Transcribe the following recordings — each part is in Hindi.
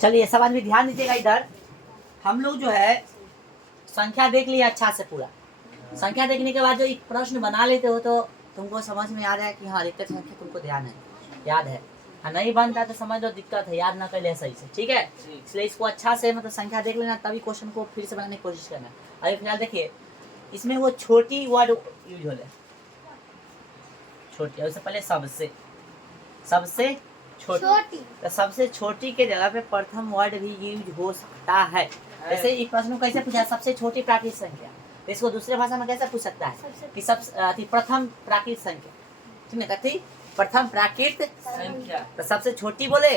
चलिए सब आदमी ध्यान दीजिएगा इधर। हम लोग जो है संख्या देख लिया अच्छा से पूरा। संख्या देखने के बाद जो एक प्रश्न बना लेते हो तो तुमको समझ में आ रहा है कि हाँ अधिकतर संख्या तुमको ध्यान है, याद है। हाँ नहीं बनता तो समझ लो दिक्कत है, याद ना कर ले सही से, ठीक है। इसलिए इसको अच्छा से मतलब संख्या देख लेना, तभी क्वेश्चन को फिर से बनाने की कोशिश करना। अभी फिलहाल देखिए इसमें वो छोटी वर्ड यूज हो रहा है, छोटी। उससे पहले सबसे, सबसे छोटी, तो सबसे छोटी के जगह पे प्रथम वर्ड भी यूज हो सकता है। जैसे इस प्रश्न को कैसे पूछा, सबसे छोटी प्राकृतिक संख्या, तो इसको दूसरे भाषा में कैसे पूछ सकता है कि सब प्रथम प्राकृतिक संख्या, ठीक है। कथी प्रथम प्राकृतिक संख्या, तो सबसे छोटी बोले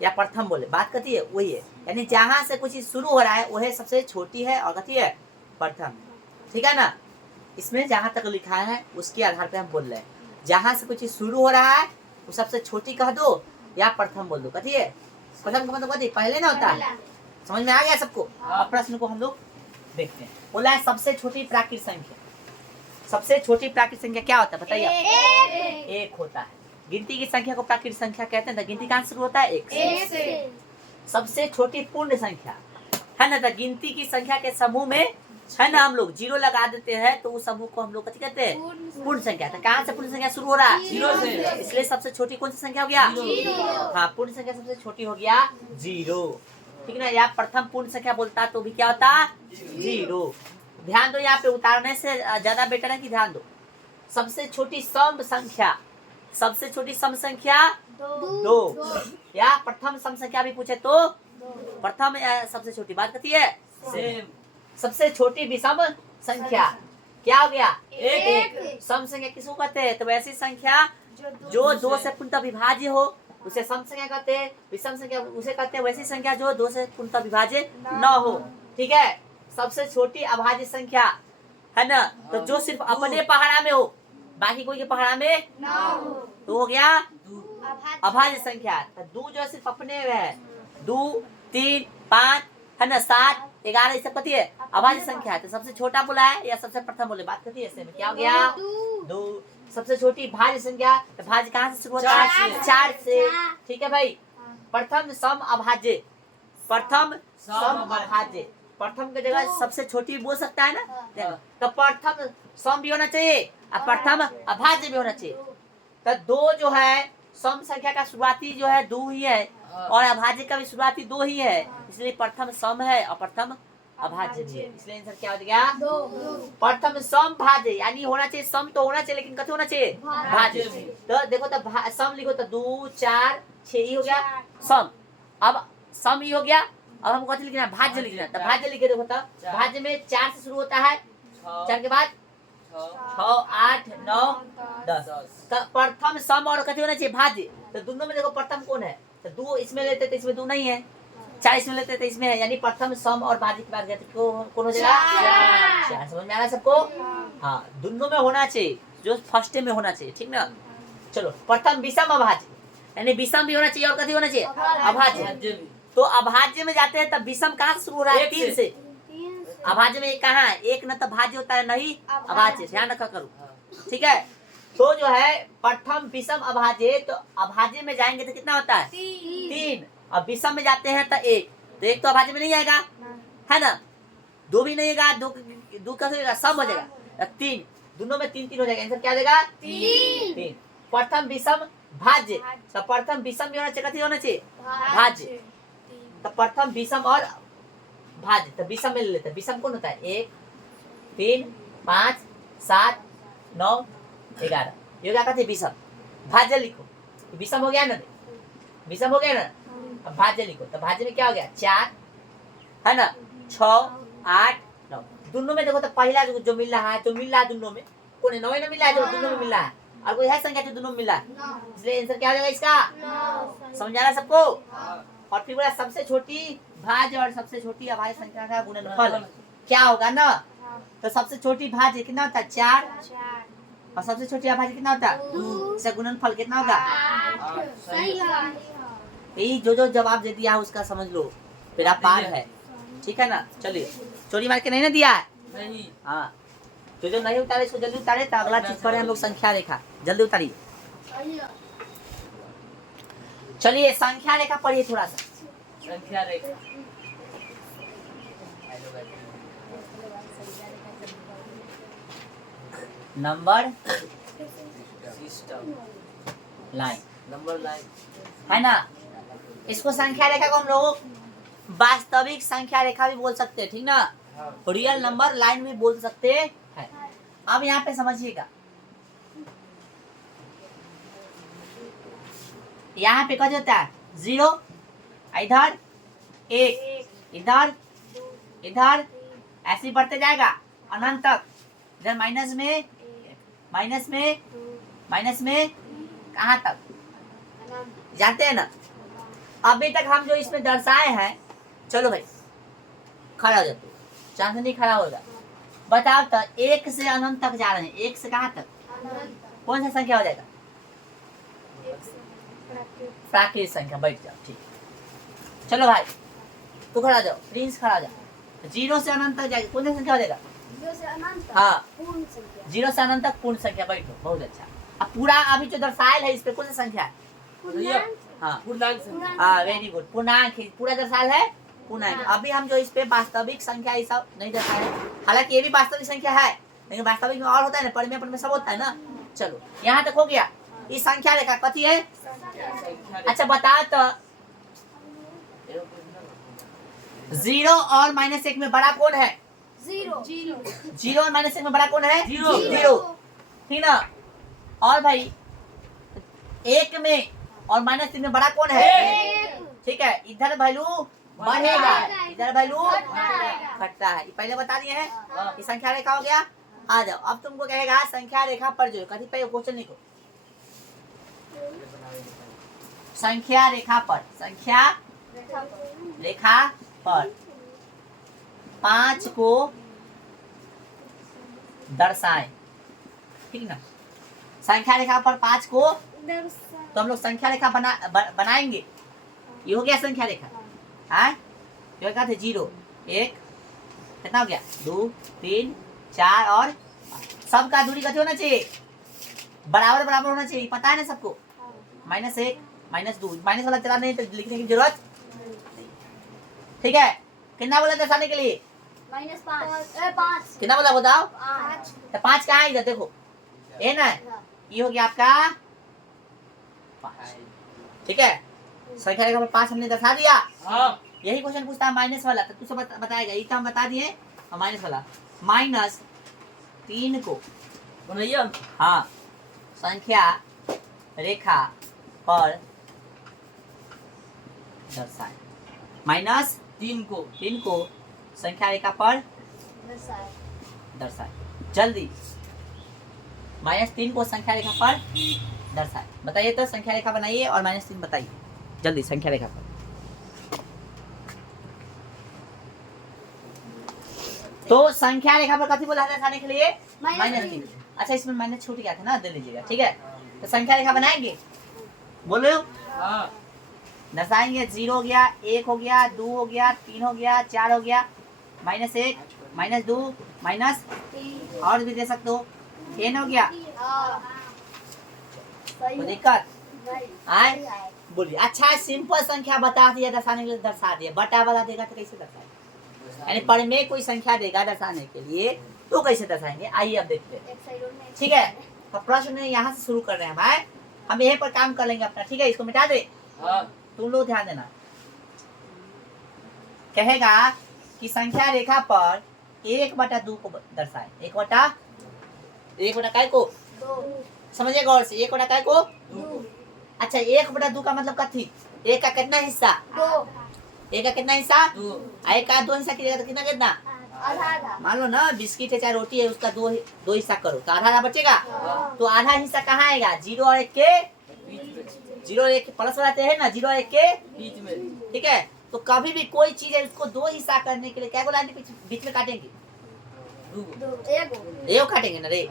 या प्रथम बोले, बात कथी है वही है। यानी जहाँ से कुछ शुरू हो रहा है वह सबसे छोटी है और कथी है प्रथम, ठीक है ना। इसमें जहाँ तक लिखा है उसके आधार पे हम बोल रहे हैं, जहाँ से कुछ शुरू हो रहा है वो सबसे छोटी कह दो या प्रथम बोल दो। कथी है प्रथम का मतलब कथी पहले ना होता है। समझ में आ गया सबको। अब प्रश्न को हम लोग देखते हैं। बोला है सबसे छोटी प्राकृतिक संख्या, सबसे छोटी प्राकृतिक संख्या क्या होता है बताइए? एक होता है। गिनती की संख्या को प्राकृतिक संख्या कहते हैं। तो गिनती कहाँ से शुरू होता है? एक से। सबसे छोटी पूर्ण संख्या है ना, तो गिनती की संख्या के समूह में है ना हम लोग जीरो लगा देते हैं तो उस समूह को हम लोग कथी कहते हैं? पूर्ण संख्या। तो कहाँ से पूर्ण संख्या शुरू हो रहा है? जीरो से। इसलिए सबसे छोटी कौन सी संख्या हो गया? जीरो। हाँ पूर्ण संख्या सबसे छोटी हो गया जीरो, ठीक ना। या प्रथम पूर्ण संख्या बोलता तो भी क्या होता? जीरो। ध्यान दो यहाँ पे, उतारने से ज्यादा बेटर है कि ध्यान दो। सबसे छोटी सम संख्या, सबसे छोटी सम संख्या दो, या प्रथम सम संख्या भी पूछे तो प्रथम सबसे छोटी, बात करती है सेम। सबसे छोटी विषम संख्या क्या हो गया? एक। सम संख्या किसको कहते हैं? तो वैसी संख्या जो दो से पूर्णतः विभाज्य हो उसे सम संख्या कहते हैं। विषम संख्या उसे कहते हैं वैसी संख्या जो दो से पूर्णतः विभाज्य न हो, ठीक है। सबसे छोटी अभाज्य संख्या है ना, तो जो सिर्फ अपने पहाड़ा में हो बाकी कोई के पहाड़ा में न हो तो हो गया अभाज्य संख्या। तो दो जो सिर्फ अपने में है, 2 3 5 है ना 7 11 ये सब कथी है? अभाज्य संख्या है। तो सबसे छोटा बोला है या सबसे प्रथम बोले, बात करती है ऐसे में क्या हो गया? 2। सबसे छोटी भाज्य संख्या, तो भाज्य कहाँ से शुरू होता है? 4 से, ठीक है भाई। प्रथम सम अभाज्य, प्रथम सम अभाज्य, प्रथम की जगह सबसे छोटी बोल सकता है ना। तो प्रथम सम भी होना चाहिए और प्रथम अभाज्य भी होना चाहिए। तो दो जो है सम संख्या का शुरुआती जो है 2 ही है और अभाज्य का भी शुरुआती 2 ही है, इसलिए प्रथम सम है और प्रथम अभाज्य भी है। इसलिए आंसर क्या हो गया? 2। प्रथम सम भाज्य, यानी होना चाहिए सम तो होना चाहिए लेकिन कथी होना चाहिए? भाज्य। तो देखो तो सम लिखो तो 2 4 6 ही हो गया सम। अब सम ही हो गया, अब हमको कथी लिखना है? भाज्य लिखना। तो भाज्य लिखे देखो तो भाज्य में 4 से शुरू होता है, 4 के बाद 6 8 9 10। तो प्रथम सम और कथी होना चाहिए? भाज्य। तो दोनों में देखो प्रथम कौन है? तो 2 इसमें लेते तो इसमें 2 नहीं है, 4 इसमें लेते तो इसमें है, यानी प्रथम सम और भाज्य की बात करते कौन हो जाएगा? 4। समझ में आ रहा है सबको? हाँ दोनों में होना चाहिए, जो फर्स्ट में होना चाहिए, ठीक ना। चलो प्रथम विषम अभाज्य, यानी विषम भी होना चाहिए और कथी होना चाहिए? अभाज्य। तो अभाज्य में जाते हैं तब विषम कहाँ से शुरू हो रहा है? 3 से। अभाज्य में कहाँ है? 1 न तो भाज्य होता है नहीं अभाज्य, ध्यान रखा करो, ठीक है। तो जो है प्रथम विषम अभाज्य, तो अभाज्य में जाएंगे तो कितना होता है? 3। और विषम में जाते हैं तो 1, तो 1 तो अभाज्य में नहीं आएगा है ना, 2 भी नहीं आएगा, 2 कैसे होगा? सम हो जाएगा 3, दोनों में 3 3 हो जाएगा। आंसर क्या देगा? 3। प्रथम विषम भाज्य, तो प्रथम विषम भी होना चाहिए, कथी होना चाहिए? भाज्य। तो प्रथम विषम और भाज्य, तो विषम में ले लेते हैं। विषम कौन होता है? 1 3 5 7 9 11, ये क्या कहते हैं? विषम। भाज्य लिखो, विषम हो गया ना, विषम हो गया ना। अब भाज्य लिखो, तो भाज्य में क्या हो गया? 4 है ना, 6 8 9। दोनों में देखो तो पहला जो मिल रहा है, जो मिल रहा है दोनों में कौन है? 9 ही ना मिल रहा है जो दोनों में मिल रहा है, और कोई है संख्या जो दोनों में मिल रहा है? इसलिए आंसर क्या हो जाएगा इसका? समझ आ रहा है सबको? और फिर बोला सबसे छोटी भाज्य और सबसे छोटी अभाज्य संख्या का गुणनफल क्या होगा ना। तो सबसे छोटी भाज्य कितना होता है? 4, और सबसे छोटी अभाज्य कितना होता है? 2। इसका गुणनफल कितना होगा? 8। यही जो जवाब दे दिया है उसका समझ लो फिर आप पार है, ठीक है ना। चलिए चोरी मार के नहीं ना दिया है? नहीं। हाँ जो नहीं उतारे इसको जल्दी उतारे, तो अगला चीज करें हम लोग संख्या रेखा, जल्दी उतारिए। चलिए संख्या रेखा पढ़िए थोड़ा सा, संख्या रेखा। Number system. Line number line. है ना। इसको संख्या रेखा को हम लोग वास्तविक संख्या रेखा भी बोल सकते हैं, ठीक ना। रियल नंबर लाइन भी बोल सकते हैं। अब यहाँ पे समझिएगा, यहाँ पे क्या होता है, 0 इधर 1 इधर इधर ऐसे ही बढ़ते जाएगा अनंत तक। इधर माइनस में माइनस में माइनस में कहाँ तक जानते हैं ना। अभी तक हम जो इसमें दर्शाए हैं, चलो भाई खड़ा हो जाओ, चांदनी खड़ा होगा। बताओ तो 1 से अनंत तक जा रहे हैं, 1 से कहाँ तक, कौन सा संख्या हो जाएगा, प्राकृतिक संख्या। बैठ जाओ, ठीक। चलो भाई तू खड़ा जाओ, प्रिंस खड़ा जाओ। 0 से अनंत तक जाएगा, कौन सा संख्या हो जाएगा, 0 से अनंत हाँ पूर्ण संख्या। 0 से अनंत तक पूर्ण संख्या। बैठो, बहुत अच्छा। अब पूरा अभी जो दर्शायल है इस पे कौन सा संख्या है, पूर्णांक हाँ पूर्णांक संख्या। हाँ वेरी गुड, पूर्णांक पूरा दर्शायल है पूर्णांक। हाँ। अभी हम जो इस पे वास्तविक संख्या ये सब नहीं दर्शाए हैं, हालांकि ये भी वास्तविक संख्या है, लेकिन वास्तविक में और होता है ना, पढ़ में सब होता है ना। चलो यहाँ तक हो गया। इस संख्या रेखा कथी है, संख्या अच्छा बता तो 0 और -1 में बड़ा कौन है, 0 0 और -1 में बड़ा कौन है, जीरो। जीरो, ठीक ना। और भाई 1 में और -3 में बड़ा कौन है, 1 ठीक है। इधर वैल्यू बढ़ेगा, इधर वैल्यू घटता घटता है। ये पहले बता दिए हैं। हाँ। ये संख्या रेखा हो गया। आ जाओ, अब तुमको कहेगा संख्या रेखा पर जो कथी पे क्वेश्चन लिखो, संख्या रेखा पर, संख्या रेखा पर 5 को दर्शाएं, ठीक ना। संख्या रेखा पर 5 को तो हम लोग संख्या रेखा बनाएंगे। ये हो गया संख्या रेखा। हाँ जो कहते 0 1 कितना हो गया, 2 3 4 और सबका दूरी कथी होना चाहिए, बराबर बराबर होना चाहिए, पता है ना सबको। -1 -2 माइनस वाला चला नहीं तो लिखने की जरूरत नहीं, ठीक है। कितना बोला दर्शाने के लिए, -5 कितना बोला बताओ, 5 तो 5 कहाँ है, इधर देखो ये ना, ये हो गया आपका 5, ठीक है। संख्या रेखा पर 5 हमने दर्शा दिया। हाँ। यही क्वेश्चन पूछता है माइनस वाला, तो तू सब बताएगा। ये तो हम बता दिए, और माइनस वाला -3 को बनाइए। हाँ संख्या रेखा पर दर्शाए। -3 को संख्या रेखा पर दर्शाए। जल्दी -3 को संख्या रेखा पर दर्शाए। बताइए तो संख्या रेखा बनाइए और -3 बताइए जल्दी संख्या रेखा पर। तो संख्या रेखा पर कथी बोला है दर्शाने के लिए, -3। अच्छा इसमें माइनस छूट गया था ना, दे लीजिएगा, ठीक है। तो संख्या रेखा बनाएंगे, बोलो हाँ। दर्शाएंगे। 0 हो गया, 1 हो गया, 2 हो गया, 3 हो गया, 4 हो गया, -1 -2 माइनस और भी दे सकते हो, n हो गया। कोई दिक्कत आए बोलिए। अच्छा सिंपल संख्या बता दिया दर्शाने के लिए, दर्शा दिया। बटा वाला देगा तो कैसे दर्शाएंगे, यानी पर में कोई संख्या देगा दर्शाने के लिए तो कैसे दर्शाएंगे, आइए अब देखते हैं, ठीक है। तो प्रश्न यहाँ से शुरू कर रहे हैं भाई, हम यहीं पर काम कर लेंगे अपना, ठीक है। इसको मिटा दे, हाँ। तुम लोग ध्यान देना। कहेगा कि संख्या रेखा पर 1/2 को दर्शाए। 1/1 काय को, समझिए गौर से, 1/2 काय को। अच्छा 1/2 का मतलब कथी, 1 का कितना हिस्सा, 1 का कितना हिस्सा, 1 का 2 हिस्सा किया तो कितना कितना, मान लो ना बिस्किट है चाहे रोटी है, उसका 2 हिस्सा करो तो आधा बचेगा। तो आधा हिस्सा कहाँ आएगा, 0 और 1 के, 0 और 1 प्लस वाला है ना, 0 और 1 के बीच में, ठीक है। तो कभी भी कोई चीज है उसको 2 हिस्सा करने के लिए क्या लाइन बीच में काटेंगे, एक काटेंगे ना रे।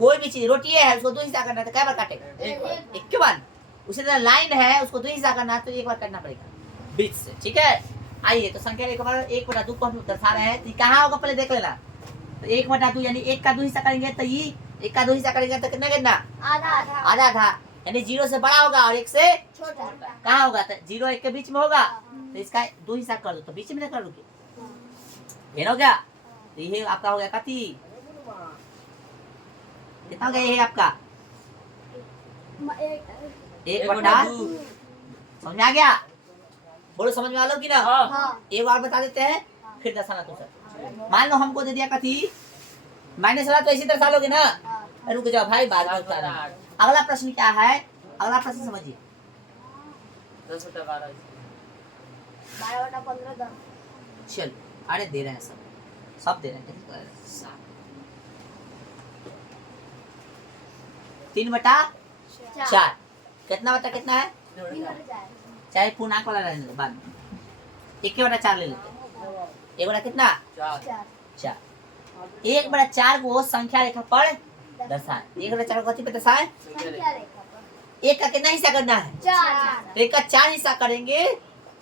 कोई भी चीज रोटी है उसको 2 हिस्सा करना है तो क्या बार काटेंगे, एक के बार। उसी तरह लाइन है उसको 2 हिस्सा करना है तो एक बार करना पड़ेगा बीच से, ठीक है। आइए तो संख्या रेखा पर 1/2 को हम दर्शा रहे हैं, तो कहाँ होगा पहले देख लेना। तो 1/2 यानी 1 का 2 हिस्सा करेंगे तो ये 1 का 2 हिस्सा करेंगे तो कितना कितना, आधा, यानी 0 से बड़ा होगा और 1 से छोटा कहाँ होगा, तो 0 1 के बीच में होगा तो इसका 2 हिस्सा कर दो, तो बीच में ना कर दोगे, ये हो गया। तो ये आपका हो गया कति, कितना हो गया ये आपका एक 1 बटा, समझ में आ गया? बोलो समझ में आ लो कि ना? हाँ हाँ एक बार बता देते हैं फिर दर्शाना तो सर। मान लो हमको दे दिया कथी माइनस वाला, तो ऐसे दर्शा लोगे ना। हाँ रुक जाओ भाई, बाद में बता रहा हूं। अगला प्रश्न क्या है, अगला प्रश्न समझिए। 10 बटा 12 12 बटा 15 10 चलो, अरे दे रहे हैं सब दे रहे हैं। 3 बटा 4, कितना बटा कितना है, 3 बटा 4 चाहे पूर्णांक वाला रहने दो बाद में। 1 बटा 4 ले लेते हैं। 1 बटा कितना, 4 4। 1 बटा 4 को संख्या रेखा पर दर्शाएं। 1 बटा 4 को कथी पे दर्शाएं, संख्या रेखा पर 1 का कितना हिस्सा करना है, 4 तो 1 का 4 हिस्सा करेंगे।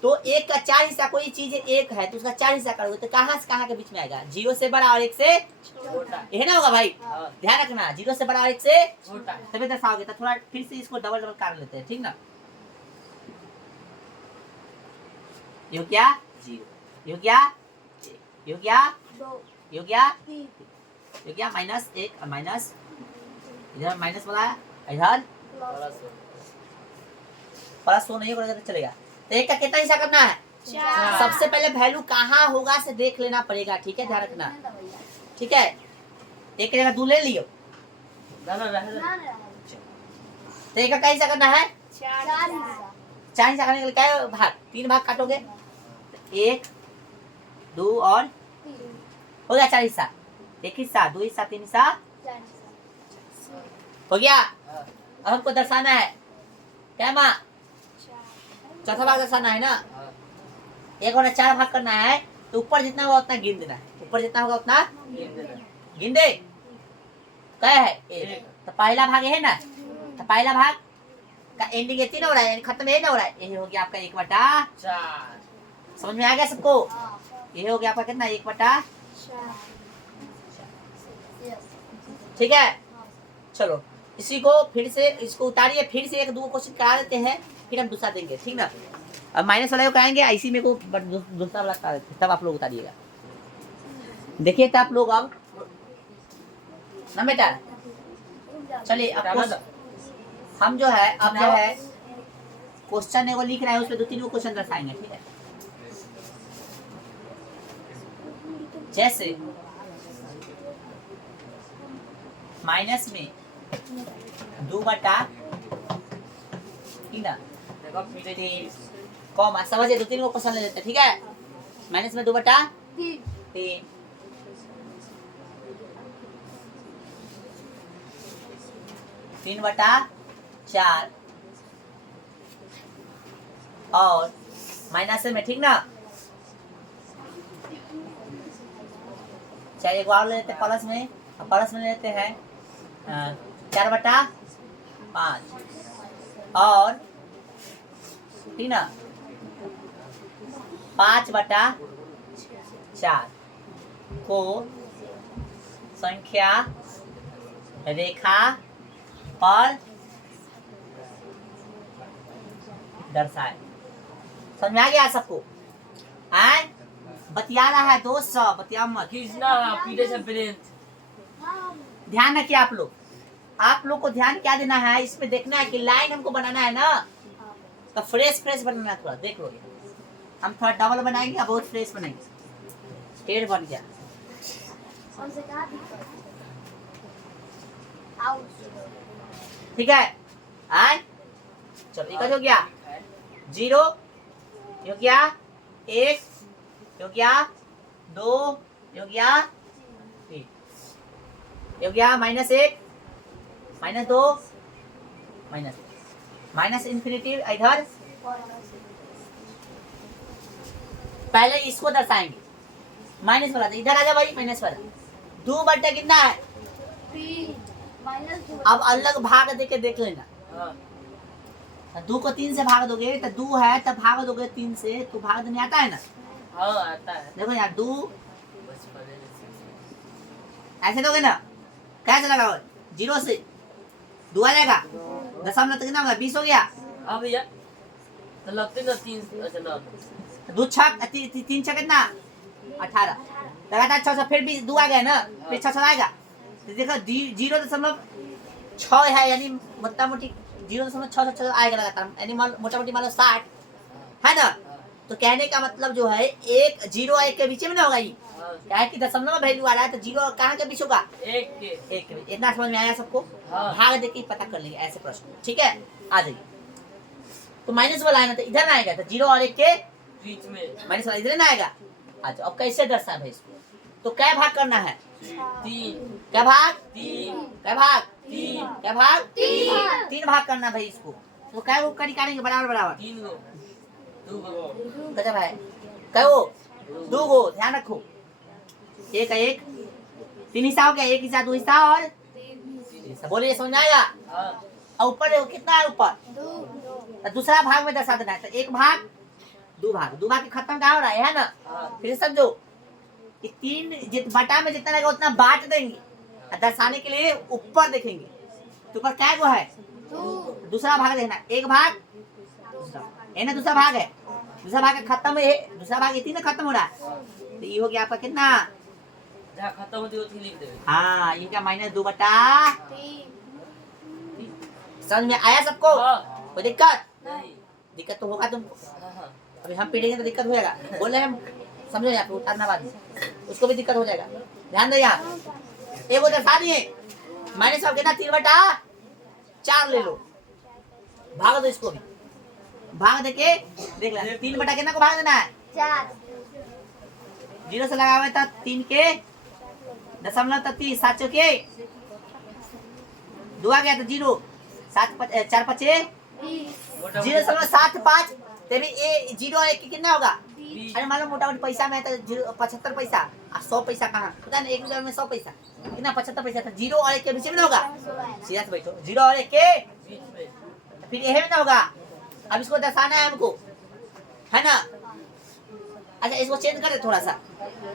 तो 1 का 4 हिस्सा, कोई चीज 1 है तो उसका 4 हिस्सा करोगे तो कहाँ से कहाँ के बीच में आएगा, 0 से बड़ा और 1 से छोटा। यही ना होगा भाई, हाँ ध्यान रखना, 0 से बड़ा और 1 से छोटा। तभी दर्शाओगे। तो थोड़ा फिर से इसको डबल डबल कर लेते हैं, ठीक ना। यो क्या 0, यो क्या 1, यो क्या 2 यो क्या 3 यो क्या -1 माइनस, इधर माइनस वाला इधर प्लस, तो नहीं करोगे तो चलेगा। तो 1 का कितना हिस्सा करना है, 4 सबसे पहले वैल्यू कहाँ होगा से देख लेना पड़ेगा, ठीक है, ध्यान रखना, ठीक है। 1 की जगह 2 ले लियो, दादा रह तो 1 का क्या हिस्सा करना है, 4 4 हिस्सा करने के लिए क्या भाग, 3 भाग काटोगे, 1 2 और हो गया 4 हिस्सा, 1 हिस्सा 2 हिस्सा 3 हिस्सा हो गया। अब हमको दर्शाना है क्या माँ, चौथा भाग दर्शाना है ना। 1 और 4 भाग करना है, तो ऊपर जितना होगा उतना गिन देना है, ऊपर जितना होगा उतना गिन दे। क्या है 1, तो पहला भाग है ना, तो पहला भाग का एंडिंग 3 हो रहा है, यानी खत्म है ना हो रहा है, यही हो गया आपका 1 बटा 4। समझ में आ गया सबको, यही हो गया आपका कितना 1 बटा, ठीक है। चलो इसी को फिर से इसको उतारिए, फिर से 1 2 क्वेश्चन करा देते हैं, फिर हम दूसरा देंगे, ठीक ना। अब माइनस वाला को कराएंगे, इसी में को दूसरा वाला करा देते, तब आप लोग उतारिएगा। देखिए तो आप लोग अब ना बेटा, चलिए अब हम जो है अब जो है क्वेश्चन एगो लिख रहे हैं, उसमें 2-3 क्वेश्चन दर्शाएंगे, ठीक है। जैसे माइनस में 2 बटा 3 देखो फिर 3 कॉमा, समझिए 2-3 को क्वेश्चन ले लेते हैं, ठीक है। माइनस में 2 बटा 3 3 बटा 4 और माइनस में, ठीक ना। चाहे एक और ले लेते हैं प्लस में, प्लस में लेते हैं 4 बटा 5 और ठीक ना 5 बटा 4 को संख्या रेखा पर दर्शाए। समझ में आ गया सबको, आए बतिया रहा है दोस्त, सब बतिया मत, खींचना पीछे से ब्रेंच। ध्यान रखिए आप लोग को ध्यान क्या देना है, इसमें देखना है कि लाइन हमको बनाना है ना, तो फ्रेश बनाना है, थोड़ा देख लोगे। हम थोड़ा डबल बनाएंगे, बहुत फ्रेश बनेंगे, टेढ़ बन गया। ठीक है, आए चलो एक हो गया 0 हो गया 1 हो गया 2 हो गया 3 हो गया -1 -2 माइनस इन्फिनिटी इधर। पहले इसको दर्शाएंगे माइनस वाला, इधर आ जा भाई, माइनस वाला 2 बटा कितना है, अब अलग भाग देके देख लेना। हाँ 2 को 3 से भाग दोगे तो 2 है, तब भाग दोगे 3 से, तो भाग देने आता है ना। हाँ आता है। देखो यार 2 बस पहले से। ऐसे दोगे ना, कैसे लगाओ 0 से 2 आ जाएगा, दशमलव तक कितना होगा 20 हो गया। हाँ भैया तो लगते ना 3 अच्छा ना दो छक तीन छक कितना 18 लगातार 6 फिर भी 2 आ गया ना, फिर 6 आएगा तो देखो 0.6 है, यानी मोटा मोटी 0.6 आएगा लगातार, यानी मोटा मोटी मान लो 60 है ना। तो कहने का मतलब जो है 1 0 और 1 के बीच में ना होगा ये, क्या है कि दशमलव में वैल्यू आ रहा है तो 0 कहाँ के बीच होगा, एक के 1 के बीच। इतना समझ में आया सबको? हाँ। भाग देके ही पता कर लेंगे ऐसे प्रश्न, ठीक है। आ जाइए, तो माइनस वाला है ना तो इधर ना आएगा, तो 0 और 1 के बीच में माइनस वाला इधर ना आएगा। अच्छा अब कैसे दर्शा भाई इसको, तो क्या भाग करना है, 3 क्या भाग, 3 क्या भाग, 3 क्या भाग, 3 3 भाग करना भाई इसको। तो क्या वो कड़ी काटेंगे बराबर बराबर, 3 गो 2 गो गजब है, क्या वो 2 गो, ध्यान रखो, 1 का 1 3 हिस्सा हो गया, 1 हिस्सा 2 हिस्सा और 3 हिस्सा, बोलिए समझ आएगा। हाँ और ऊपर देखो कितना है ऊपर, 2 तो दूसरा भाग में दर्शा देना है, तो 1 भाग 2 भाग, 2 भाग के खत्म कहाँ हो रहा है ना। हाँ फिर समझो कि 3 बटा में जितना रहेगा उतना बांट देंगे, और दर्शाने के लिए ऊपर देखेंगे, तो ऊपर क्या गो है, 2 दूसरा भाग देखना, 1 भाग ये ना दूसरा भाग है, दूसरा भाग खत्म है, दूसरा भाग इतनी में खत्म हो रहा है, तो ये हो गया आपका कितना, जहाँ खत्म होती है लिख देवे। हाँ ये क्या -2 बटा 3 समझ में आया सबको? हाँ कोई दिक्कत, नहीं दिक्कत तो होगा तुमको, हाँ अभी हम पीटेंगे तो दिक्कत हो जाएगा, बोल रहे हैं हम, समझो यहाँ पे उतारना बाद में उसको भी दिक्कत हो जाएगा, ध्यान दो यहाँ। ये वो दर्शा दिए माइनस ऑफ कितना 3 बटा 4 ले लो, भाग दो इसको भी, भाग देके देख लेना 3 बटा कितना को भाग देना है, 4 0 से लगा हुआ था 3 के दशमलव तक 30 7 चौके 2 आ गया तो 0 7 4 5 मोटा 0.75 तभी ए 0 और 1 कितना होगा, 20 अरे मान लो मोटा मोटी पैसा में है तो 75 पैसा और 100 पैसा कहाँ पता नहीं, 1 रुपया में 100 पैसा कितना 75 पैसा था, 0 और 1 के बीच में ना होगा, सीधा से बैठो 0 और 1 के बीच में फिर यह में ना होगा। अब इसको दर्शाना है हमको, है ना। अच्छा इसको चेंज कर दे थोड़ा सा,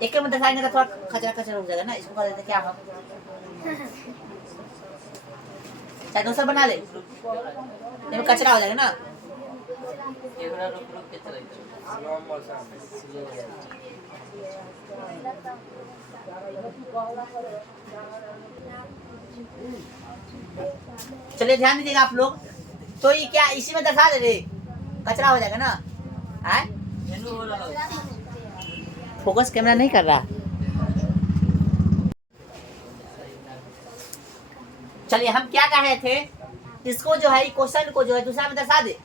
एक में दर्शाएंगे तो थोड़ा खचरा खचरा हो जाएगा ना, इसको कर देते क्या हम चाहे दूसरा बना ले, इसमें कचरा हो जाएगा ना। एक बार रुक रुक के चलाइए। चलिए ध्यान दीजिएगा आप लोग, तो ये क्या इसी में दर्शा दे रे, कचरा हो जाएगा ना, है मेनू हो रहा है। फोकस कैमरा नहीं कर रहा। चलिए हम क्या कह रहे थे, इसको जो है क्वेश्चन को जो है दूसरा में दर्शा दे,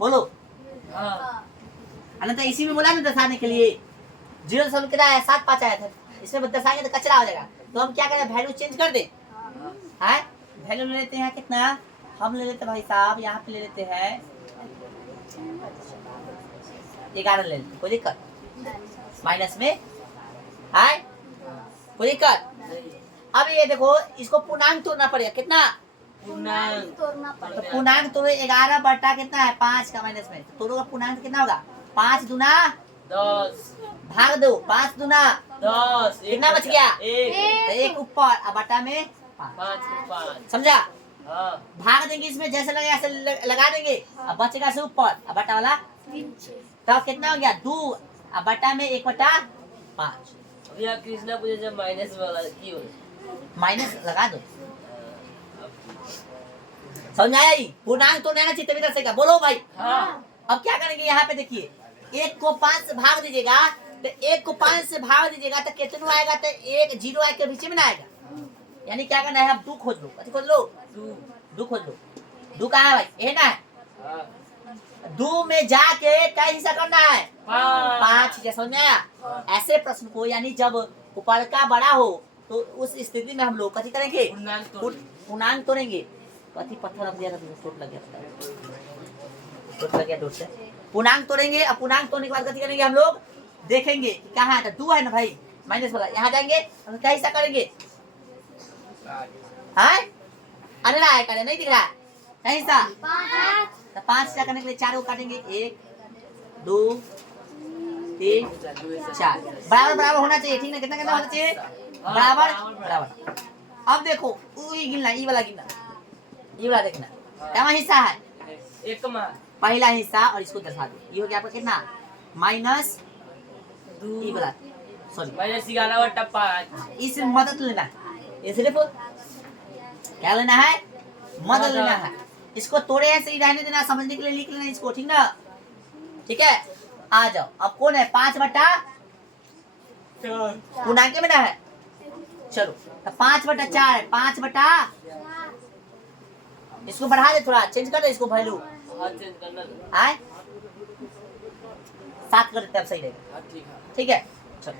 बोलो हाँ अनंत इसी में बोला ना दर्शाने के लिए, 0 सब कितना है 7 5 आया था, इसमें दर्शाएंगे तो कचरा हो जाएगा, तो हम क्या करें वैल्यू चेंज कर दे, है वैल्यू ले लेते हैं कितना, हम ले लेते भाई साहब यहाँ पे ले लेते हैं 11 ले लेते, कोई दिक्कत माइनस में है, कोई दिक्कत। नहीं अब ये देखो इसको पूर्णांक तोड़ना पड़ेगा, कितना पूर्णांक तोड़ना तो पड़ेगा, पूर्णांक तोड़ो 11 बटा कितना है 5 का माइनस में, तो तोड़ोगा पूर्णांक कितना होगा 5 दूना 10 भाग दो 5 दूना 10 कितना बच गया? एक तो 1 ऊपर अब बटा में 5, 5 समझा। हाँ भाग देंगे इसमें जैसे लगे ऐसे लगा देंगे, अब बचेगा से ऊपर अब बटा वाला, तो कितना हो गया 2 अब बटा में 1 बटा 5 भैया कृष्णा पूजा जब माइनस वाला की हो माइनस लगा दो, समझ आया? ही पूर्णांक तो नहीं चाहिए तभी तरह से क्या बोलो भाई। हाँ अब क्या करेंगे यहाँ पे देखिए, 1 को 5 से भाग दीजिएगा, तो 1 को 5 से भाग दीजिएगा तो कितना आएगा, तो 1 0 आए के बीच में ना आएगा, यानी क्या करना है, अब 2 खोज लो, खोज लो 2 खोज लो, 2 कहाँ है भाई, ये ना है, हाँ 2 में जाके क्या हिस्सा करना है 5 5 हिस्सा, समझ में आया? ऐसे प्रश्न को यानी जब ऊपर का बड़ा हो तो उस स्थिति में हम लोग कथी करेंगे, पूर्णांक तोड़ पूर्णांक तोड़ेंगे, कथी पत्थर रख दिया था चोट लग गया, चोट लग गया डोट से, पूर्णांक तोड़ेंगे, अब पूर्णांक तोड़ने के बाद कथी करेंगे हम लोग देखेंगे कि कहाँ है, तो 2 है ना भाई माइनस वाला, यहाँ जाएंगे तो क्या हिस्सा करेंगे, है अरे रहा है करे नहीं दिख रहा है, क्या हिस्सा, 5 तो 5 हिस्सा करने के लिए 4 को काटेंगे, 1 2 3 4 बराबर बराबर होना चाहिए, ठीक ना, कितना कितना होना चाहिए बराबर बराबर। अब देखो ये गिनना, ये वाला गिनना, ये वाला देखना क्या हिस्सा है, एक मा पहला हिस्सा और इसको दर्शा दो, ये हो गया आपका कितना माइनस ई वाला सॉरी -11/5 इस मदद लेना है। ये सिर्फ क्या लेना है? मदद लेना है। इसको तोड़े ऐसे ही रहने देना, समझने के लिए लिख लेना इसको, ठीक ना? ठीक है, आ जाओ। अब कौन है? 5/4 पूर्णांक में ना है। चलो तो 5/4 है। 5/, इसको बढ़ा दे, थोड़ा चेंज कर दे इसको वैल्यू। हाँ चेंज करना तो। आए 7 कर देते, अब सही रहेगा। हाँ ठीक है। ठीक है, चलो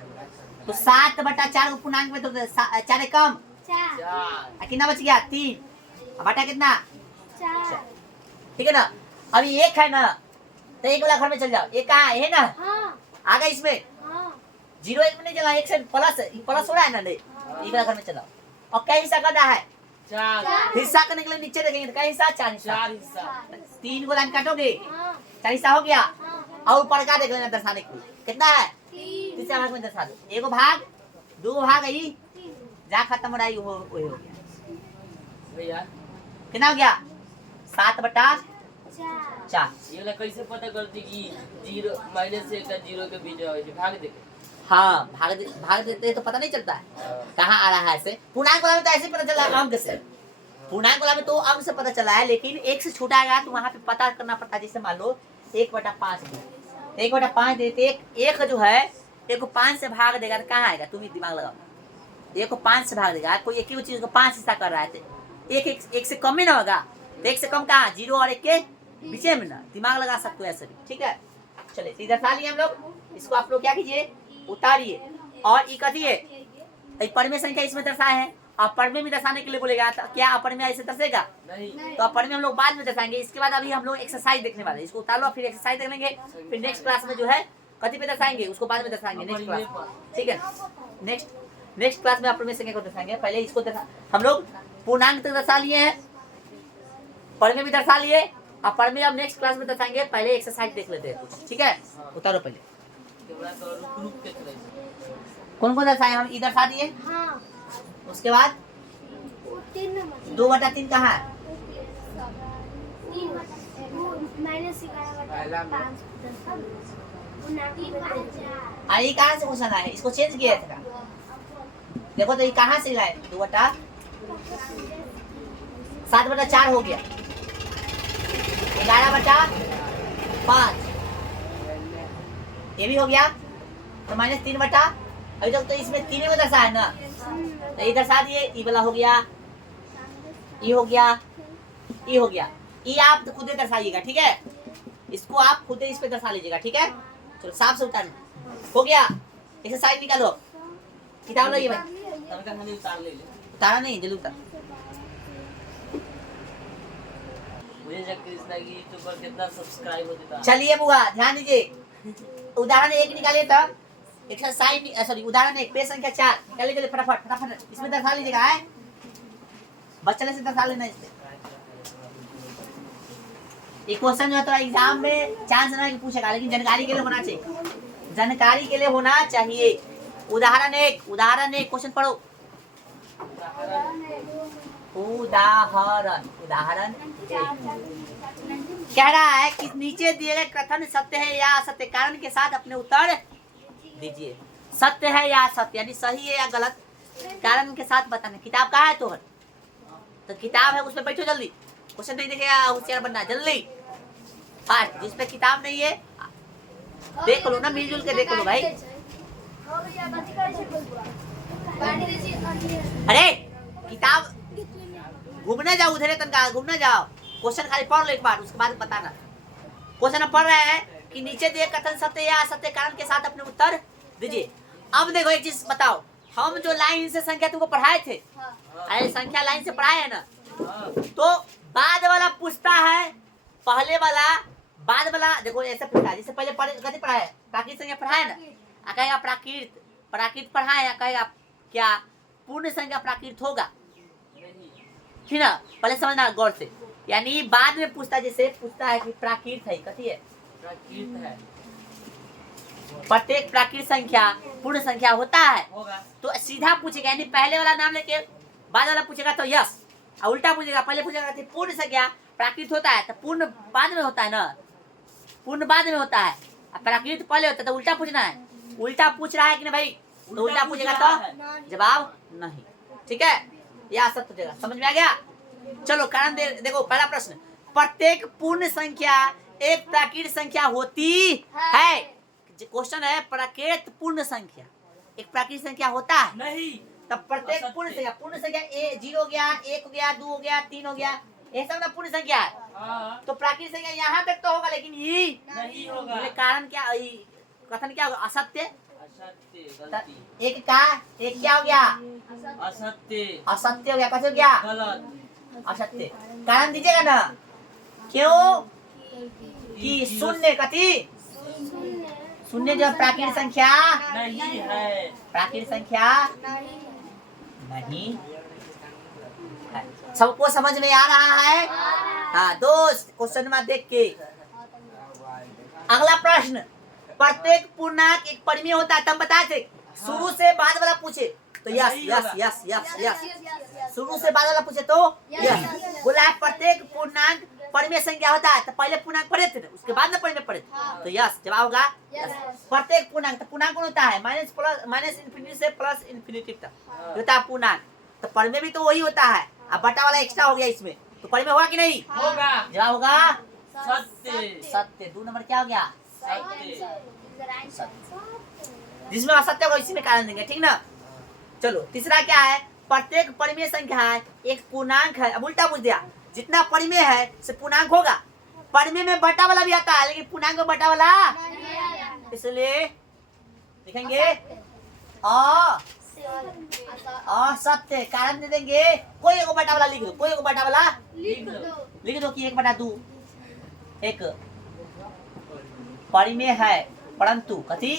तो 7/4 को पूर्णांक में तो 4 कम, 4 कितना बच गया? 3 बटा कितना? 4 ठीक है ना? अभी एक है ना, तो एक वाला घर में चल जाओ। एक कहाँ है? ना हाँ आ गया इसमें। हाँ 0 1 में नहीं चला, एक से प्लस हो रहा है ना, नहीं एक वाला घर में चलाओ। और क्या हिस्सा करना है? 4 हिस्सा करने के लिए नीचे देखेंगे तो क्या हिस्सा? 4 हिस्सा। 4 हिस्सा। 3 को लाइन काटोगे, हाँ 4 हिस्सा हो गया। हाँ और ऊपर का देख लेना दर्शाने के लिए कितना है? 3 तीसरा भाग में दर्शा दो। एगो भाग, दो भाग आई, जा खत्म हो रहा है, वो हो गया। भैया कितना हो गया? 7/4। 4 ये वाला कैसे पता करती कि 0 -1 का 0 के बीच में भाग दे? हाँ भाग देते तो पता नहीं चलता है कहाँ आ रहा है। ऐसे पूर्णांक वाला में तो ऐसे पता चला अंक से। पूर्णांक वाला में तो अंक से पता चला है, लेकिन एक से छोटा आएगा तो वहाँ पे पता करना पड़ता है। जैसे मान लो 1/5 दे, 1/5 देते एक जो है, एक को 5 से भाग देगा तो कहाँ आएगा? तुम ही दिमाग लगाओ। एक को 5 से भाग देगा, कोई एक ही चीज को 5 हिस्सा कर रहा है तो एक से कम ही ना होगा। तो एक से कम कहाँ? 0 और 1 के बीच में ना। दिमाग लगा सकते हो ऐसे भी, ठीक है? चलिए इधर दर्शा लिए हम लोग। इसको आप लोग क्या कीजिए? उतारिए। और ई करिए, परमेय संख्या इसमें दर्शाए है, और परमेय में दर्शाने के लिए बोलेगा तो क्या अपरमेय ऐसे दर्शेगा? नहीं। तो अपरमेय हम लोग बाद में दर्शाएंगे। इसके बाद अभी हम लोग एक्सरसाइज देखने वाले हैं। इसको उतार लो, फिर एक्सरसाइज देख लेंगे। फिर नेक्स्ट क्लास में जो है कथी पे दर्शाएंगे उसको बाद में दर्शाएंगे नेक्स्ट क्लास में, ठीक है? नेक्स्ट क्लास में अपरमेय संख्या को दर्शाएंगे। पहले इसको हम लोग पूर्णांक तक दर्शा लिए हैं, परमेय भी दर्शा लिए, और परमेय अब नेक्स्ट क्लास में दर्शाएंगे। पहले एक्सरसाइज देख लेते हैं कुछ, ठीक है? उतारो पहले। कैमरा को रुक के तरह से। कौन कौन दर्शाए? हम इधर दर्शा दिए। हाँ उसके बाद 3 नंबर 2/3 कहाँ है? और ये कहाँ से क्वेश्चन आया है? इसको चेंज किया था। देखो तो ये कहाँ से लाए? 7/4 हो गया। 11/5 ये भी हो गया, तो -3/, अभी तक तो इसमें 3 में दर्शा है ना, तो ये दर्शा दिए। ई वाला हो गया, ई हो गया, ई हो गया। ई आप तो खुद ही दर्शाइएगा, ठीक है? इसको आप खुद ही इस पे दर्शा लीजिएगा, ठीक है? चलो साफ से उतार हो गया। एक्सरसाइज निकालो, किताब लो ये भाई। तनका खाली उतार ले ले। उतारा नहीं, जल्दी उतार। मुझे जब कृष्णा की यूट्यूब पर कितना सब्सक्राइब हो जाता। चलिए बुआ ध्यान दीजिए। उदाहरण 1 निकालिए तब एक्सरसाइज, सॉरी उदाहरण 1 पेज संख्या 4 निकालिए। चलिए फटाफट इसमें दर्शा लीजिएगा है, बच्चे से दर्शा लेना। इसमें ये क्वेश्चन जो है तो एग्जाम में चांस ना कि पूछेगा, लेकिन जानकारी के लिए होना चाहिए, जानकारी के लिए होना चाहिए। उदाहरण 1 क्वेश्चन पढ़ो। उदाहरण कह रहा है कि नीचे दिए गए कथन सत्य है या असत्य, कारण के साथ अपने उत्तर दीजिए। सत्य है या असत्य, यानी सही है या गलत, कारण के साथ बताना। किताब कहाँ है तोहर? तो किताब है, उस पर बैठो जल्दी। क्वेश्चन नहीं देखेगा, होशियार बनना जल्दी। फास्ट, जिस पे किताब नहीं है देख लो ना, मिलजुल के देख लो भाई। अरे किताब घूमने जाओ, उधर तनका घूमने जाओ। क्वेश्चन खाली पढ़ लो एक बार, उसके बाद बताना। क्वेश्चन पढ़ रहे हैं कि नीचे दिए कथन सत्य या असत्य, कारण के साथ अपने उत्तर दीजिए। अब देखो एक चीज बताओ, हम जो लाइन से संख्या तुमको पढ़ाए थे, अरे संख्या लाइन से पढ़ाए है ना, तो बाद वाला पूछता है पहले वाला, बाद वाला देखो ऐसे पूछता है। जैसे पहले कथी पढ़ाए? प्राकृत संख्या पढ़ाए ना, कहेगा प्राकृत पढ़ाए, कहेगा क्या पूर्ण संख्या प्राकृत होगा, ठीक ना? पहले समझना गौर से, यानी बाद में पूछता है। जैसे पूछता है कि प्राकृत है, कथी है? प्राकृत है। प्रत्येक प्राकृत संख्या पूर्ण संख्या होता है, होगा। तो सीधा पूछेगा, यानी पहले वाला नाम लेके बाद वाला पूछेगा तो यस, और उल्टा पूछेगा, पहले पूछेगा पूर्ण संख्या प्राकृत होता है, तो पूर्ण बाद में होता है ना, पूर्ण बाद में होता है, अब प्राकृत पहले होता तो उल्टा पूछना है। उल्टा पूछ रहा है कि नहीं भाई, तो उल्टा पूछेगा तो जवाब नहीं। ठीक है, यह सब पूछेगा। समझ में आ गया? चलो कारण देखो पहला प्रश्न, प्रत्येक पूर्ण संख्या एक प्राकृत संख्या होती है। क्वेश्चन है प्राकृत पूर्ण संख्या एक प्राकृत संख्या होता है नहीं। तब प्रत्येक पूर्ण संख्या 0 हो गया, 1 हो गया, 2 हो गया, 3 हो गया, ये सब ना पूर्ण संख्या है। हाँ। तो प्राकृत संख्या यहाँ तक तो होगा, लेकिन ये नहीं होगा। कारण क्या, कथन क्या होगा? असत्य। असत्य, गलती। एक क्या हो गया? असत्य, असत्य हो गया। कैसे हो गया? गलत। असत्य। कारण दीजिएगा ना, क्यों कि शून्य कथी शून्य जो प्राकृत संख्या नहीं है। प्राकृत संख्या नहीं है। सबको समझ में आ रहा है? हाँ दोस्त, क्वेश्चन में देख के अगला प्रश्न, प्रत्येक पूर्णांक एक परिमेय होता है। तब बताए थे शुरू से बाद वाला पूछे तो yes yes yes yes yes, शुरू से बाद वाला पूछे तो यस। बोला है प्रत्येक पूर्णांक परिमेय संख्या होता है, तो पहले पूर्णांक पढ़े थे ना, उसके बाद में परिमेय पढ़े थे, तो यस जवाब होगा यस। प्रत्येक पूर्णांक, तो पूर्णांक कौन होता है? माइनस इन्फिनिटी से प्लस इन्फिनिटी तक होता है पूर्णांक। तो परिमेय भी तो वही होता है। अब बटा वाला एक्स्ट्रा हो गया इसमें, तो परिमेय होगा कि नहीं? होगा। जवाब होगा सत्य। सत्य। 2 नंबर क्या हो गया? सत्य। जिसमें असत्य होगा इसी में कारण देंगे, ठीक ना। चलो तीसरा क्या है, प्रत्येक परिमेय संख्या है एक पूर्णांक है। अब उल्टा पूछ दिया, जितना परिमेय है से पूर्णांक होगा। परिमेय में बटा वाला भी आता है, लेकिन पूर्णांक में बटा वाला, इसलिए लिखेंगे असत्य। कारण दे देंगे, कोई एक बटा वाला लिख दो, कोई एक बटा वाला लिख दो कि 1/2 एक परिमेय है, परंतु कथी,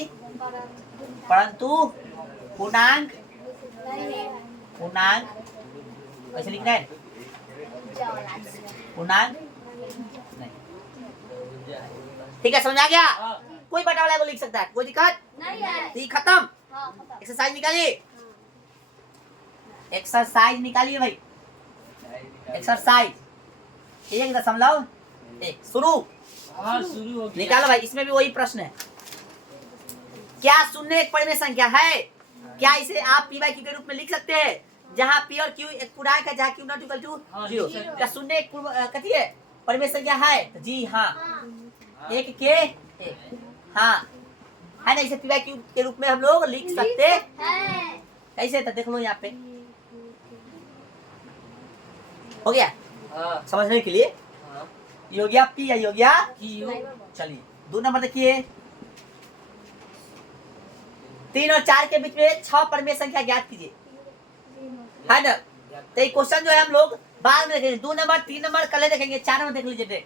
परंतु पूर्णांक कैसे लिखना है? पूर्णांक नहीं। ठीक है, समझ आ गया? कोई बटा वाला को लिख सकता है, कोई दिक्कत नहीं है। तो ये खत्म। एक्सरसाइज निकालिए, एक्सरसाइज निकालिए भाई। एक्सरसाइज 1.1 शुरू। हाँ, शुरू हो गया। निकालो भाई, इसमें भी वही प्रश्न है। क्या शून्य एक परिमेय संख्या है? क्या इसे आप पी बाई क्यू के रूप में लिख सकते हैं, जहाँ पी और क्यू एक पूर्णांक है, जहाँ क्यू नॉट इक्वल टू 0? क्या शून्य एक कथी है? परिमेय संख्या है? तो जी हाँ, एक के एक, हाँ है ना। इसे पी बाई क्यू के रूप में हम लोग लिख सकते हैं। कैसे? तो देख लो यहाँ पे हो गया हाँ। समझने के लिए। हाँ। ये हो गया पी या ये हो गया क्यू। चलिए 2 नंबर देखिए, 3 और 4 के बीच में 6 परिमेय संख्या ज्ञात कीजिए, है ना। तो ये क्वेश्चन जो है हम लोग बाद में देखेंगे। 2 नंबर 3 नंबर कल देखेंगे, 4 नंबर देख लीजिए,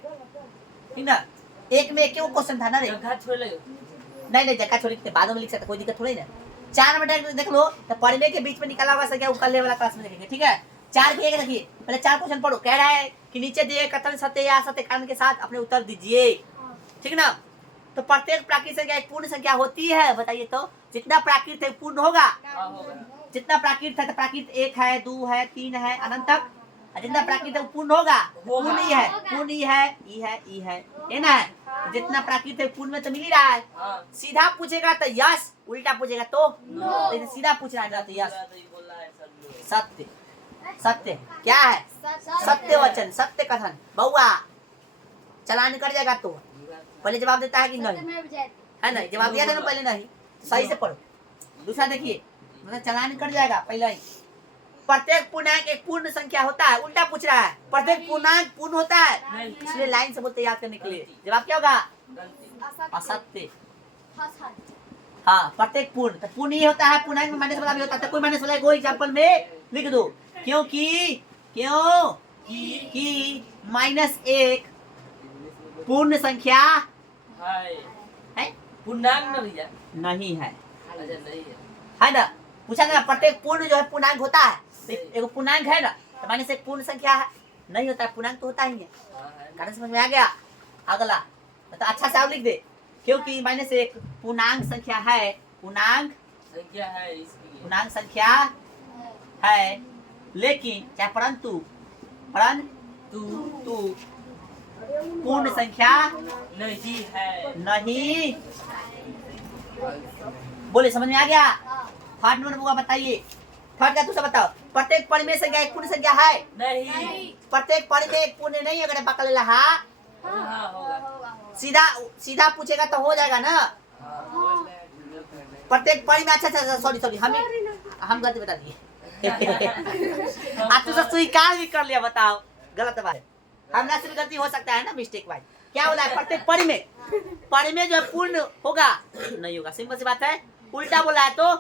ठीक ना। एक में एक क्वेश्चन था ना रे, जगह छोड़ ले। नहीं जगह छोड़ के बाद में लिख सकते, कोई दिक्कत थोड़ी ना। 4 नंबर देख लो, तो परिमेय के बीच में निकाला हुआ संख्या कल वाला क्लास में देखेंगे, ठीक है। 4 के एक देखिए, पहले 4 क्वेश्चन पढ़ो। कह रहा है कि नीचे दिए कथन सत्य या असत्य कारण के साथ अपने उत्तर दीजिए, ठीक ना। तो प्रत्येक प्राकृत संख्या एक पूर्ण संख्या होती है, बताइए तो। जितना प्राकृत है पूर्ण होगा, हाँ, होगा। जितना प्राकृत है तो प्राकृत 1 है, 2 है, 3 है, अनंत तक। और जितना प्राकृत है वो पूर्ण होगा, पूर्ण ही है, पूर्ण ही है, ई है, ई है, ये ना है। तो जितना प्राकृत है पूर्ण में तो मिल ही रहा है। हाँ। सीधा पूछेगा तो यस, उल्टा पूछेगा तो नो। लेकिन सीधा पूछ रहा है तो यस। तो ये बोल रहा है सब लोग। सत्य, सत्य क्या है? सत्य वचन, सत्य कथन। बउआ चालान कर जाएगा तो पहले जवाब देता है कि नहीं, है ना। जवाब दिया था ना पहले, नहीं तो सही से पढ़ो। दूसरा देखिए, मतलब चालान कर जाएगा पहले ही। प्रत्येक पूर्णांक एक पूर्ण संख्या होता है, उल्टा पूछ रहा है। प्रत्येक पूर्णांक पूर्ण होता है, नहीं। इसलिए लाइन से बोलते याद करने के लिए। जवाब क्या होगा? गलती। असत्य। हाँ, प्रत्येक पूर्ण, तो पूर्ण ही होता है, पूर्णांक में माइनस वाला भी होता है। तो कोई माइनस वाला कोई एग्जाम्पल में लिख दो, क्योंकि -1 पूर्ण संख्या है पूर्णांक ना भैया। नहीं है, अच्छा नहीं है। है ना। पूछा ना प्रत्येक पूर्ण जो है पूर्णांक होता है, तो एक पूर्णांक है ना, तो -1 पूर्ण संख्या है, नहीं होता है, पूर्णांक तो होता ही है। हाँ है। कारण समझ में आ गया? अगला तो अच्छा से आप लिख दे, क्योंकि -1 पूर्णांक संख्या है, पूर्णांक संख्या है इसकी। पूर्णांक संख्या है, लेकिन चाहे परंतु पूर्ण संख्या नहीं है। नहीं। बोले समझ में आ गया? थर्ड नंबर बुआ बताइए। थर्ड का दूसरा बताओ। प्रत्येक पढ़ में संख्या एक पूर्ण संख्या है? नहीं। प्रत्येक पढ़ में एक पूर्ण नहीं, अगर पकड़ लेला हाँ हाँ होगा। सीधा सीधा पूछेगा तो हो जाएगा ना। प्रत्येक पढ़ में अच्छा सॉरी हम गलती बता दिए। आप तो स्वीकार भी कर लिया, बताओ गलत बात है। हमरा से भी गलती हो सकता है ना, मिस्टेक भाई। क्या बोला है? प्रत्येक पढ़ में जो है पूर्ण होगा नहीं होगा, सिंपल सी बात है। उल्टा बोला है तो,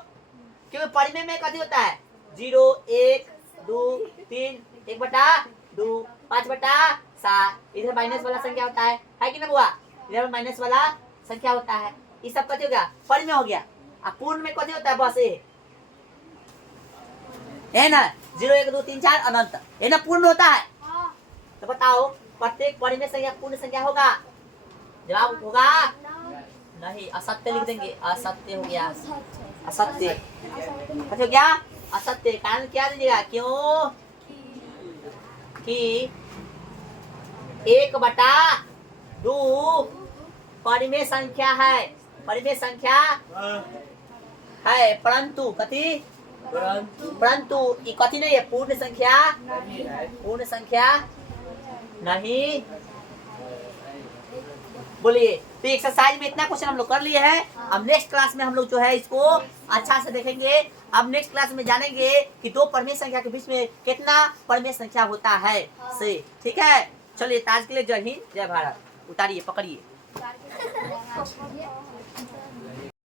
क्योंकि पढ़ में कथी होता है 0 1 2 3 1/2 5/7। इधर माइनस वाला संख्या होता है कि ना बुआ? इधर माइनस वाला संख्या होता है। ये सब कथी हो गया? पढ़ में हो गया। अब पूर्ण में कथी होता है? बस ये है ना, 0 1 2 3 4 अनंत, है ना, पूर्ण होता है। तो बताओ प्रत्येक पढ़ में संख्या पूर्ण संख्या होगा? जवाब होगा नहीं, असत्य लिख देंगे। असत्य हो गया, असत्य हो गया, असत्य। कारण क्या दीजिएगा? क्यों कि 1/2 पढ़ में संख्या है, पढ़ में संख्या है, परंतु कथी? परंतु ये कथी नहीं है? पूर्ण संख्या, पूर्ण संख्या नहीं। बोलिए। तो एक्सरसाइज में इतना क्वेश्चन हम लोग कर लिए हैं। अब नेक्स्ट क्लास में हम लोग जो है इसको अच्छा से देखेंगे। अब नेक्स्ट क्लास में जानेंगे कि दो परमेय संख्या के बीच में कितना परमेय संख्या होता है से। ठीक है, चलिए आज के लिए जय हिंद जय भारत। उतारिए, पकड़िए।